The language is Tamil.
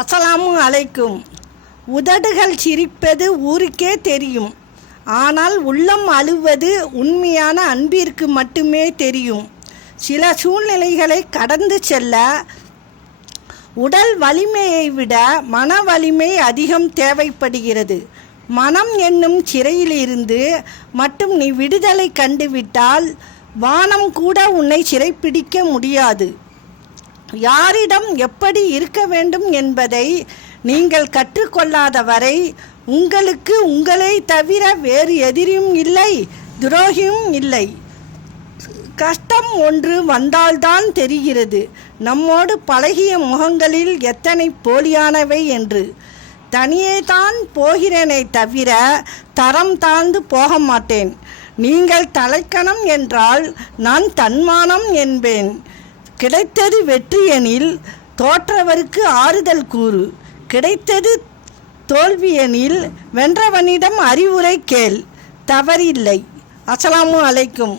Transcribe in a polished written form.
அஸ்ஸலாமு அலைக்கும். உதடுகள் சிரிப்பது ஊருக்கே தெரியும், ஆனால் உள்ளம் அழுவது உண்மையான அன்பிற்கு மட்டுமே தெரியும். சில சூழ்நிலைகளை கடந்து செல்ல உடல் வலிமையை விட மன வலிமை அதிகம் தேவைப்படுகிறது. மனம் என்னும் சிறையிலிருந்து மட்டும் நீ விடுதலை கண்டுவிட்டால் வானம் கூட உன்னை சிறைப்பிடிக்க முடியாது. யாரிடம் எப்படி இருக்க வேண்டும் என்பதை நீங்கள் கற்றுக்கொள்ளாத வரை உங்களுக்கு உங்களை தவிர வேறு எதிரியும் இல்லை, துரோகியும் இல்லை. கஷ்டம் ஒன்று வந்தால்தான் தெரிகிறது நம்மோடு பழகிய முகங்களில் எத்தனை போலியானவை என்று. தனியே தான் போகிறேனே தவிர தரம் தாழ்ந்து போக மாட்டேன். நீங்கள் தலைக்கணம் என்றால் நான் தன்மானம் என்பேன். கிடைத்தது வெற்றியெனில் தோற்றவருக்கு ஆறுதல் கூறு, கிடைத்தது தோல்வியெனில் வென்றவனிடம் அறிவுரை கேள். தவறில்லை. அஸ்ஸலாமு அலைக்கும்.